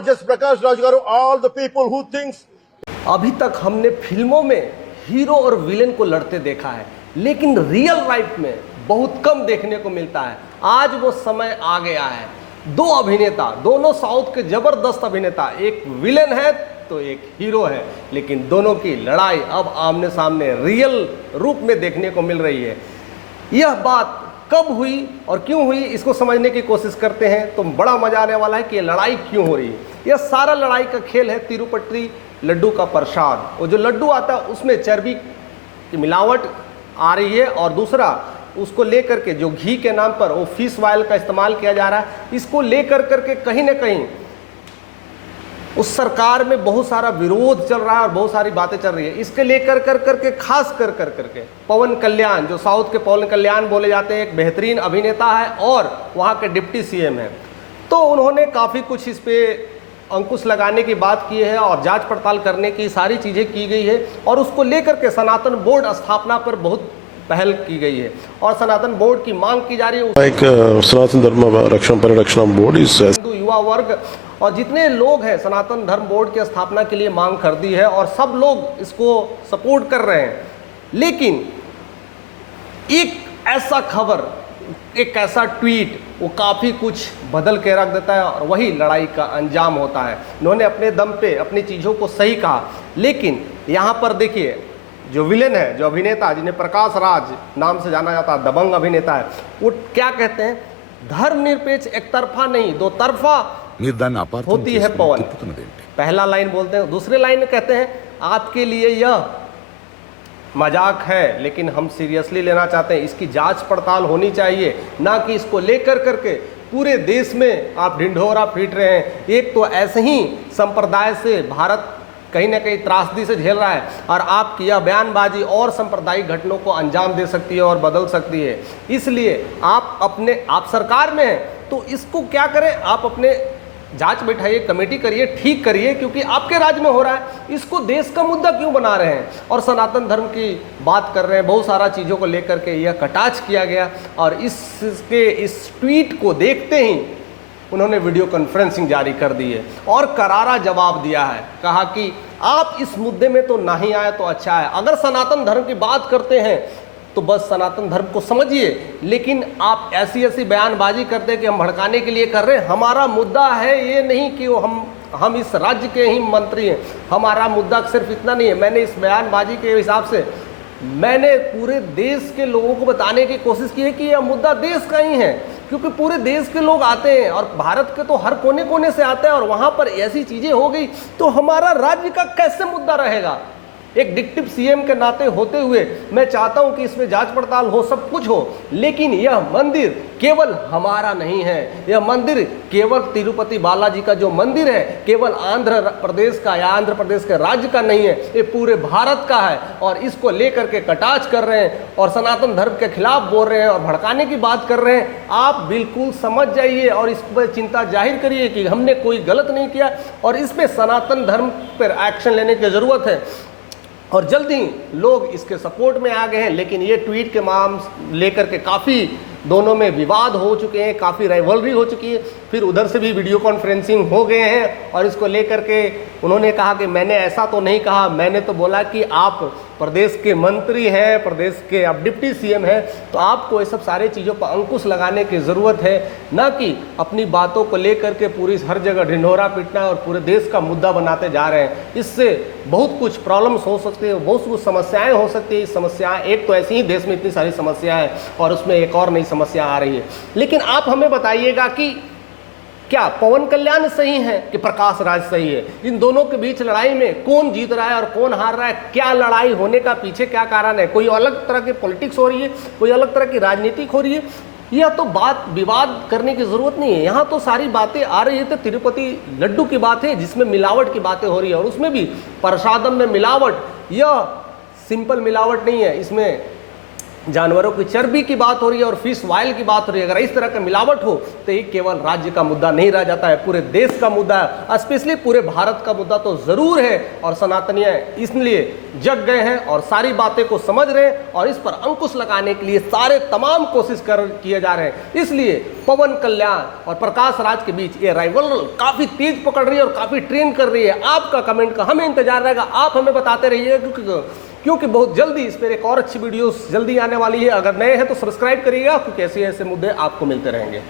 Just Prakash Raj Garu, all the people who thinks अभी तक हमने फिल्मों में हीरो और विलेन को लड़ते देखा है, लेकिन रियल लाइफ में बहुत कम देखने को मिलता है। आज वो समय आ गया है। दो अभिनेता, दोनों साउथ के जबरदस्त अभिनेता, एक विलेन है तो एक हीरो है, लेकिन दोनों की लड़ाई अब आमने सामने रियल रूप में देखने को मिल रही है। यह बात कब हुई और क्यों हुई, इसको समझने की कोशिश करते हैं तो बड़ा मजा आने वाला है कि ये लड़ाई क्यों हो रही है। यह सारा लड़ाई का खेल है तिरुपति लड्डू का प्रसाद। वो जो लड्डू आता है उसमें चर्बी की मिलावट आ रही है, और दूसरा उसको लेकर के जो घी के नाम पर वो फिश ऑयल का इस्तेमाल किया जा रहा है। इसको लेकर करके कहीं ना कहीं उस सरकार में बहुत सारा विरोध चल रहा है और बहुत सारी बातें चल रही है। इसके लेकर करके खास कर करके पवन कल्याण, जो साउथ के पवन कल्याण बोले जाते हैं, एक बेहतरीन अभिनेता है और वहाँ के डिप्टी सीएम हैं, तो उन्होंने काफ़ी कुछ इस पे अंकुश लगाने की बात की है और जांच पड़ताल करने की सारी चीज़ें की गई है, और उसको लेकर के सनातन बोर्ड स्थापना पर बहुत पहल की गई है और सनातन बोर्ड की मांग की जा रही है। सनातन धर्म रक्षण परिरक्षण बोर्ड हिंदू युवा वर्ग और जितने लोग हैं सनातन धर्म बोर्ड की स्थापना के लिए मांग कर दी है और सब लोग इसको सपोर्ट कर रहे हैं। लेकिन एक ऐसा खबर, एक ऐसा ट्वीट वो काफ़ी कुछ बदल के रख देता है और वही लड़ाई का अंजाम होता है। इन्होंने अपने दम पे अपनी चीज़ों को सही कहा, लेकिन यहाँ पर देखिए जो विलेन है, जो अभिनेता जिन्हें प्रकाश राज नाम से जाना जाता है, दबंग अभिनेता है, वो क्या कहते हैं, धर्मनिरपेक्ष एक तरफा नहीं दो तरफा होती है पवन। पहला लाइन बोलते हैं, दूसरे लाइन में कहते हैं आपके लिए यह मजाक है लेकिन हम सीरियसली लेना चाहते हैं, इसकी जांच पड़ताल होनी चाहिए, ना कि इसको लेकर करके पूरे देश में आप ढिंढोरा पीट रहे हैं। एक तो ऐसे ही संप्रदाय से भारत कहीं ना कहीं त्रासदी से झेल रहा है और आपकी यह बयानबाजी और सांप्रदायिक घटनाओं को अंजाम दे सकती है और बदल सकती है। इसलिए आप सरकार में हैं तो इसको क्या करें, आप अपने जांच बैठाइए, कमेटी करिए, ठीक करिए, क्योंकि आपके राज्य में हो रहा है। इसको देश का मुद्दा क्यों बना रहे हैं और सनातन धर्म की बात कर रहे हैं। बहुत सारा चीज़ों को लेकर के यह कटाक्ष किया गया और इस ट्वीट को देखते ही उन्होंने वीडियो कॉन्फ्रेंसिंग जारी कर दी है और करारा जवाब दिया है। कहा कि आप इस मुद्दे में तो नहीं आए तो अच्छा है, अगर सनातन धर्म की बात करते हैं तो बस सनातन धर्म को समझिए, लेकिन आप ऐसी ऐसी बयानबाजी करते हैं कि हम भड़काने के लिए कर रहे हैं। हमारा मुद्दा है ये नहीं कि हम इस राज्य के ही मंत्री हैं, हमारा मुद्दा सिर्फ इतना नहीं है। मैंने इस बयानबाजी के हिसाब से मैंने पूरे देश के लोगों को बताने की कोशिश की है कि यह मुद्दा देश का ही है, क्योंकि पूरे देश के लोग आते हैं और भारत के तो हर कोने कोने से आते हैं, और वहाँ पर ऐसी चीज़ें हो गई तो हमारा राज्य का कैसे मुद्दा रहेगा। एक डिप्टी सीएम के नाते होते हुए मैं चाहता हूं कि इसमें जांच पड़ताल हो, सब कुछ हो, लेकिन यह मंदिर केवल हमारा नहीं है। यह मंदिर केवल तिरुपति बालाजी का जो मंदिर है केवल आंध्र प्रदेश का या आंध्र प्रदेश के राज्य का नहीं है, ये पूरे भारत का है। और इसको लेकर के कटाक्ष कर रहे हैं और सनातन धर्म के खिलाफ बोल रहे हैं और भड़काने की बात कर रहे हैं। आप बिल्कुल समझ जाइए और इस पर चिंता जाहिर करिए कि हमने कोई गलत नहीं किया और इस पर सनातन धर्म पर एक्शन लेने की ज़रूरत है और जल्द ही लोग इसके सपोर्ट में आ गए हैं। लेकिन ये ट्वीट के माम लेकर के काफ़ी दोनों में विवाद हो चुके हैं, काफ़ी राइवलरी हो चुकी है। फिर उधर से भी वीडियो कॉन्फ्रेंसिंग हो गए हैं और इसको लेकर के उन्होंने कहा कि मैंने ऐसा तो नहीं कहा, मैंने तो बोला कि आप प्रदेश के मंत्री हैं, प्रदेश के आप डिप्टी सीएम हैं, तो आपको ये सब सारे चीज़ों पर अंकुश लगाने की ज़रूरत है, ना कि अपनी बातों को लेकर के पूरी हर जगह ढिंढोरा पीटना और पूरे देश का मुद्दा बनाते जा रहे हैं। इससे बहुत कुछ प्रॉब्लम्स हो सकते हैं, बहुत कुछ समस्याएं हो सकती है। समस्याएं एक तो ऐसी ही देश में इतनी सारी समस्याएं हैं और उसमें एक और नई समस्या आ रही है। लेकिन आप हमें बताइएगा कि क्या पवन कल्याण सही है कि प्रकाश राज सही है? इन दोनों के बीच लड़ाई में कौन जीत रहा है और कौन हार रहा है? क्या लड़ाई होने का पीछे क्या कारण है? कोई अलग तरह की पॉलिटिक्स हो रही है, कोई अलग तरह की राजनीतिक हो रही है? यह तो बात विवाद करने की जरूरत नहीं है। यहाँ तो सारी बातें आ रही है, तो तिरुपति लड्डू की बात है जिसमें मिलावट की बातें हो रही है और उसमें भी प्रसादम में मिलावट, यह सिंपल मिलावट नहीं है, इसमें जानवरों की चर्बी की बात हो रही है और फिश ऑयल की बात हो रही है। अगर इस तरह का मिलावट हो तो ये केवल राज्य का मुद्दा नहीं रह जाता है, पूरे देश का मुद्दा है, स्पेशली पूरे भारत का मुद्दा तो जरूर है। और सनातनीय इसलिए जग गए हैं और सारी बातें को समझ रहे हैं और इस पर अंकुश लगाने के लिए सारे तमाम कोशिश किए जा रहे हैं। इसलिए पवन कल्याण और प्रकाश राज के बीच ये राइवल काफी तेज पकड़ रही है और काफी ट्रेंड कर रही है। आपका कमेंट का हमें इंतजार रहेगा, आप हमें बताते रहिए क्योंकि बहुत जल्दी इस पर एक और अच्छी वीडियो जल्दी आने वाली है। अगर नए हैं तो सब्सक्राइब करिएगा क्योंकि ऐसे ऐसे मुद्दे आपको मिलते रहेंगे।